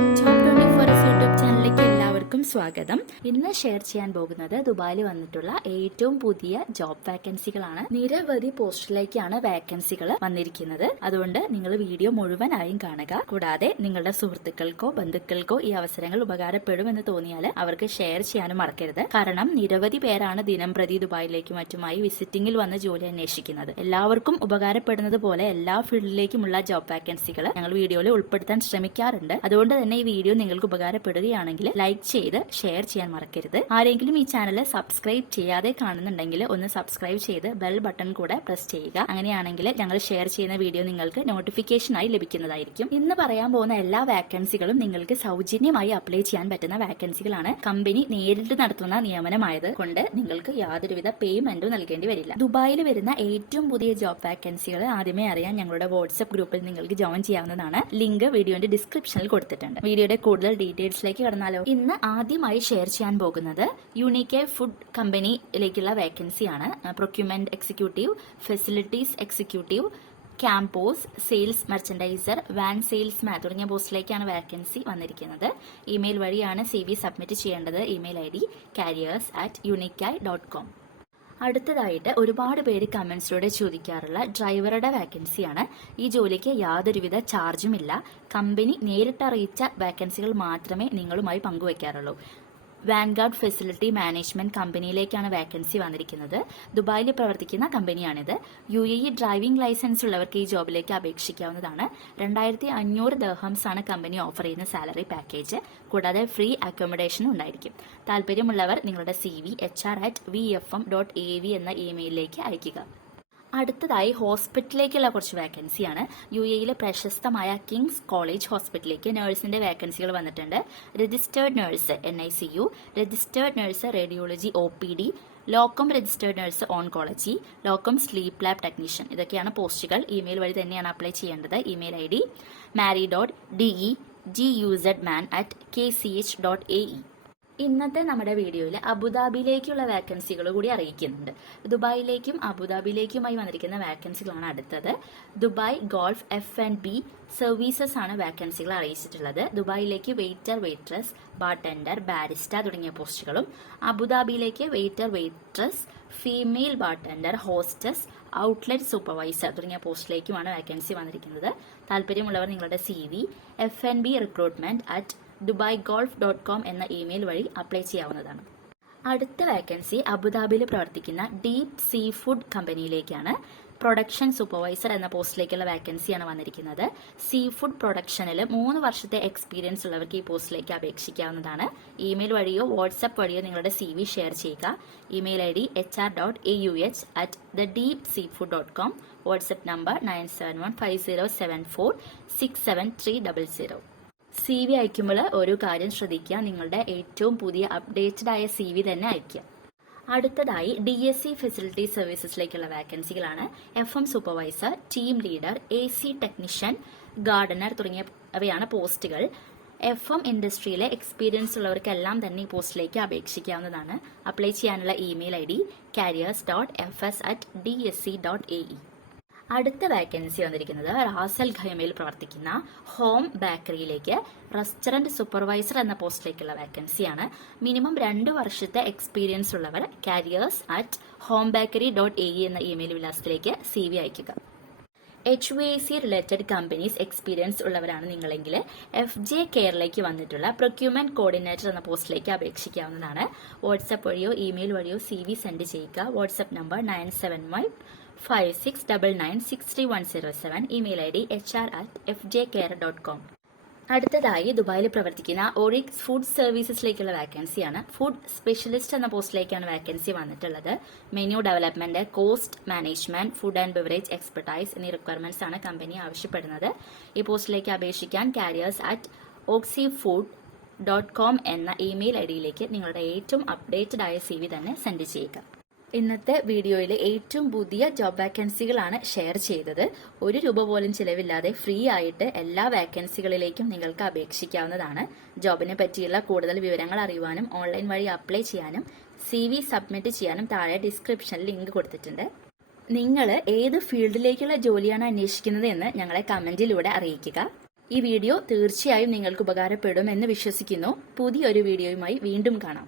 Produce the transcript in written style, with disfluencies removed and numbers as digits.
YouTube ചാനലിലേക്ക് എല്ലാവർക്കും സ്വാഗതം. ഇന്ന് ഷെയർ ചെയ്യാൻ പോകുന്നത് ദുബായിൽ വന്നിട്ടുള്ള ഏറ്റവും പുതിയ ജോബ് വാക്കൻസികളാണ്. നിരവധി പോസ്റ്റിലേക്കാണ് വാക്കൻസികൾ വന്നിരിക്കുന്നത്. അതുകൊണ്ട് നിങ്ങൾ വീഡിയോ മുഴുവനായും കാണുക. കൂടാതെ നിങ്ങളുടെ സുഹൃത്തുക്കൾക്കോ ബന്ധുക്കൾക്കോ ഈ അവസരങ്ങൾ ഉപകാരപ്പെടുമെന്ന് തോന്നിയാൽ അവർക്ക് ഷെയർ ചെയ്യാനും മറക്കരുത്. കാരണം നിരവധി പേരാണ് ദിനം പ്രതി ദുബായിലേക്കും മറ്റുമായി വിസിറ്റിംഗിൽ വന്ന് ജോലി അന്വേഷിക്കുന്നത്. എല്ലാവർക്കും ഉപകാരപ്പെടുന്നത് പോലെ എല്ലാ ഫീൽഡിലേക്കുമുള്ള ജോബ് വാക്കൻസികൾ ഞങ്ങൾ വീഡിയോയിൽ ഉൾപ്പെടുത്താൻ ശ്രമിക്കാറുണ്ട്. അതുകൊണ്ട് തന്നെ ഈ വീഡിയോ നിങ്ങൾക്ക് ഉപകാരപ്പെടുകയാണെങ്കിൽ ലൈക്ക് ചെയ്ത് ഷെയർ ചെയ്യാൻ മറക്കരുത്. ആരെങ്കിലും ഈ ചാനൽ സബ്സ്ക്രൈബ് ചെയ്യാതെ കാണുന്നുണ്ടെങ്കിൽ ഒന്ന് സബ്സ്ക്രൈബ് ചെയ്ത് ബെൽ ബട്ടൺ കൂടെ പ്രസ് ചെയ്യുക. അങ്ങനെയാണെങ്കിൽ ഞങ്ങൾ ഷെയർ ചെയ്യുന്ന വീഡിയോ നിങ്ങൾക്ക് നോട്ടിഫിക്കേഷനായി ലഭിക്കുന്നതായിരിക്കും. ഇന്ന് പറയാൻ പോകുന്ന എല്ലാ വാക്കൻസികളും നിങ്ങൾക്ക് സൗജന്യമായി അപ്ലൈ ചെയ്യാൻ പറ്റുന്ന വാക്കൻസികളാണ്. കമ്പനി നേരിട്ട് നടത്തുന്ന നിയമനമായത് കൊണ്ട് നിങ്ങൾക്ക് യാതൊരുവിധ പേയ്മെന്റും നൽകേണ്ടി വരില്ല. ദുബായിൽ വരുന്ന ഏറ്റവും പുതിയ ജോബ് വാക്കൻസികൾ ആദ്യമേ അറിയാൻ ഞങ്ങളുടെ വാട്സ്ആപ്പ് ഗ്രൂപ്പിൽ നിങ്ങൾക്ക് ജോയിൻ ചെയ്യാവുന്നതാണ്. ലിങ്ക് വീഡിയോന്റെ ഡിസ്ക്രിപ്ഷനിൽ കൊടുത്തിട്ടുണ്ട്. വീഡിയോയുടെ കൂടുതൽ ഡീറ്റെയിൽസിലേക്ക് കടന്നാലോ. ഇന്ന് ആദ്യമായി ഷെയർ ചെയ്യാൻ പോകുന്നത് യൂണികെ ഫുഡ് കമ്പനിയിലേക്കുള്ള വേക്കൻസിയാണ്. പ്രൊക്യൂർമെന്റ് എക്സിക്യൂട്ടീവ്, ഫെസിലിറ്റീസ് എക്സിക്യൂട്ടീവ്, ക്യാമ്പോസ്, സെയിൽസ് മെർച്ചൻഡൈസർ, വാൻ സെയിൽസ്മാൻ തുടങ്ങിയ പോസ്റ്റിലേക്കാണ് വാക്കൻസി വന്നിരിക്കുന്നത്. ഇമെയിൽ വഴിയാണ് CV സബ്മിറ്റ് ചെയ്യേണ്ടത്. Email ID careers@unikai.com. അടുത്തതായിട്ട് ഒരുപാട് പേര് കമന്റ്സിലൂടെ ചോദിക്കാറുള്ള ഡ്രൈവറുടെ വാക്കൻസിയാണ്. ഈ ജോലിക്ക് യാതൊരുവിധ ചാർജും ഇല്ല. കമ്പനി നേരിട്ട് അറിയിച്ച വാക്കൻസികൾ മാത്രമേ നിങ്ങളുമായി പങ്കുവയ്ക്കാറുള്ളൂ. വാൻഗാർഡ് ഫെസിലിറ്റി മാനേജ്മെന്റ് കമ്പനിയിലേക്കാണ് വാക്കൻസി വന്നിരിക്കുന്നത്. ദുബായിൽ പ്രവർത്തിക്കുന്ന കമ്പനിയാണിത്. UAE ഡ്രൈവിംഗ് ലൈസൻസ് ഉള്ളവർക്ക് ഈ ജോബിലേക്ക് അപേക്ഷിക്കാവുന്നതാണ്. 2500 ദിർഹംസ് ആണ് കമ്പനി ഓഫർ ചെയ്യുന്ന സാലറി പാക്കേജ്. കൂടാതെ ഫ്രീ അക്കോമഡേഷനും ഉണ്ടായിരിക്കും. താല്പര്യമുള്ളവർ നിങ്ങളുടെ CV HR@vfm.av എന്ന ഇമെയിലിലേക്ക് അയയ്ക്കുക. അടുത്തതായി ഹോസ്പിറ്റലിലേക്കുള്ള കുറച്ച് വാക്കൻസിയാണ്. UAEയിലെ പ്രശസ്തമായ കിങ്സ് കോളേജ് ഹോസ്പിറ്റലിലേക്ക് നഴ്സിന്റെ വാക്കൻസികൾ വന്നിട്ടുണ്ട്. Registered nurse NICU, registered nurse radiology OPD, locum registered nurse oncology, locum sleep lab technician. ഇതൊക്കെയാണ് പോസ്റ്റുകൾ. ഇമെയിൽ വഴി തന്നെയാണ് അപ്ലൈ ചെയ്യേണ്ടത്. Email ID mary.deguzman@kch.ae. ഇന്നത്തെ നമ്മുടെ വീഡിയോയിൽ അബുദാബിയിലേക്കുള്ള വാക്കൻസികൾ കൂടി അറിയിക്കുന്നുണ്ട്. ദുബായിലേക്കും അബുദാബിയിലേക്കുമായി വന്നിരിക്കുന്ന വാക്കൻസികളാണ് അടുത്തത്. ദുബായ് ഗോൾഫ് F&B സർവീസസ് ആണ് വാക്കൻസികൾ അറിയിച്ചിട്ടുള്ളത്. ദുബായിലേക്ക് വെയിറ്റർ, വെയിട്രസ്, ബാർടെൻഡർ, ബാരിസ്റ്റ തുടങ്ങിയ പോസ്റ്റുകളും, അബുദാബിയിലേക്ക് waiter, waitress, female bartender, hostess, outlet supervisor തുടങ്ങിയ പോസ്റ്റിലേക്കുമാണ് വാക്കൻസി വന്നിരിക്കുന്നത്. താല്പര്യമുള്ളവർ നിങ്ങളുടെ CV F&B recruitment@dubaigolf.com എന്ന ഇമെയിൽ വഴി അപ്ലൈ ചെയ്യാവുന്നതാണ്. അടുത്ത വാക്കൻസി അബുദാബിയിൽ പ്രവർത്തിക്കുന്ന ഡീപ് സീ ഫുഡ് കമ്പനിയിലേക്കാണ്. പ്രൊഡക്ഷൻ സൂപ്പർവൈസർ എന്ന പോസ്റ്റിലേക്കുള്ള വാക്കൻസിയാണ് വന്നിരിക്കുന്നത്. സീ ഫുഡ് പ്രൊഡക്ഷനിൽ 3 വർഷത്തെ എക്സ്പീരിയൻസ് ഉള്ളവർക്ക് ഈ പോസ്റ്റിലേക്ക് അപേക്ഷിക്കാവുന്നതാണ്. ഇമെയിൽ വഴിയോ വാട്സ്ആപ്പ് വഴിയോ നിങ്ങളുടെ CV ഷെയർ ചെയ്യുക. Email ID HR.auh@thedeepseafood.com. WhatsApp number 971507467300. CV അയക്കുമ്പോൾ ഒരു കാര്യം ശ്രദ്ധിക്കുക, നിങ്ങളുടെ ഏറ്റവും പുതിയ അപ്ഡേറ്റഡ് ആയ CV തന്നെ അയക്കുക. അടുത്തതായി DSC ഫെസിലിറ്റി സർവീസസിലേക്കുള്ള വാക്കൻസികളാണ്. FM supervisor, team leader, AC technician, gardener തുടങ്ങിയവയാണ് പോസ്റ്റുകൾ. FM ഇൻഡസ്ട്രിയിലെ എക്സ്പീരിയൻസ് ഉള്ളവർക്കെല്ലാം തന്നെ ഈ പോസ്റ്റിലേക്ക് അപേക്ഷിക്കാവുന്നതാണ്. അപ്ലൈ ചെയ്യാനുള്ള ഇമെയിൽ ID careers.fs@dsc.ae. അടുത്ത വാക്കൻസി വന്നിരിക്കുന്നത് റാസൽ ഖൈമയിൽ പ്രവർത്തിക്കുന്ന ഹോം ബേക്കറിയിലേക്ക് റെസ്റ്റോറന്റ് സൂപ്പർവൈസർ എന്ന പോസ്റ്റിലേക്കുള്ള വാക്കൻസിയാണ്. മിനിമം 2 വർഷത്തെ എക്സ്പീരിയൻസ് ഉള്ളവർ careers@homebakery.ae എന്ന ഇമെയിൽ വിലാസത്തിലേക്ക് CV അയയ്ക്കുക. HVAC റിലേറ്റഡ് കമ്പനീസ് എക്സ്പീരിയൻസ് ഉള്ളവരാണ് നിങ്ങളെങ്കിൽ FJ കെയറിലേക്ക് വന്നിട്ടുള്ള പ്രൊക്യൂർമെന്റ് കോർഡിനേറ്റർ എന്ന പോസ്റ്റിലേക്ക് അപേക്ഷിക്കാവുന്നതാണ്. വാട്സ്ആപ്പ് വഴിയോ ഇമെയിൽ വഴിയോ CV സെൻഡ് ചെയ്യുക. WhatsApp number 9756996307. Email ID HR@fjcare.com. അടുത്തതായി ദുബായിൽ പ്രവർത്തിക്കുന്ന ഒറിക്സ് ഫുഡ് സർവീസസിലേക്കുള്ള വാക്കൻസിയാണ്. ഫുഡ് സ്പെഷ്യലിസ്റ്റ് എന്ന പോസ്റ്റിലേക്കാണ് വാക്കൻസി വന്നിട്ടുള്ളത്. Menu development, cost management, food and beverage expertise എന്നീ റിക്വയർമെന്റ്സ് ആണ് കമ്പനി ആവശ്യപ്പെടുന്നത്. ഈ പോസ്റ്റിലേക്ക് അപേക്ഷിക്കാൻ careers@oxyfood.com എന്ന ഇമെയിൽ IDയിലേക്ക് നിങ്ങളുടെ ഏറ്റവും അപ്ഡേറ്റഡ് ആയ CV തന്നെ സെൻഡ് ചെയ്യുക. ഇന്നത്തെ വീഡിയോയിൽ ഏറ്റവും പുതിയ ജോബ് വാക്കൻസികളാണ് ഷെയർ ചെയ്തത്. ₹1 പോലും ചിലവില്ലാതെ ഫ്രീ ആയിട്ട് എല്ലാ വാക്കൻസികളിലേക്കും നിങ്ങൾക്ക് അപേക്ഷിക്കാവുന്നതാണ്. ജോബിനെ പറ്റിയുള്ള കൂടുതൽ വിവരങ്ങൾ അറിയുവാനും ഓൺലൈൻ വഴി അപ്ലൈ ചെയ്യാനും CV സബ്മിറ്റ് ചെയ്യാനും താഴെ ഡിസ്ക്രിപ്ഷനിൽ ലിങ്ക് കൊടുത്തിട്ടുണ്ട്. നിങ്ങൾ ഏത് ഫീൽഡിലേക്കുള്ള ജോലിയാണ് അന്വേഷിക്കുന്നത് എന്ന് ഞങ്ങളെ കമന്റിലൂടെ അറിയിക്കുക. ഈ വീഡിയോ തീർച്ചയായും നിങ്ങൾക്ക് ഉപകാരപ്പെടും എന്ന് വിശ്വസിക്കുന്നു. പുതിയൊരു വീഡിയോയുമായി വീണ്ടും കാണാം.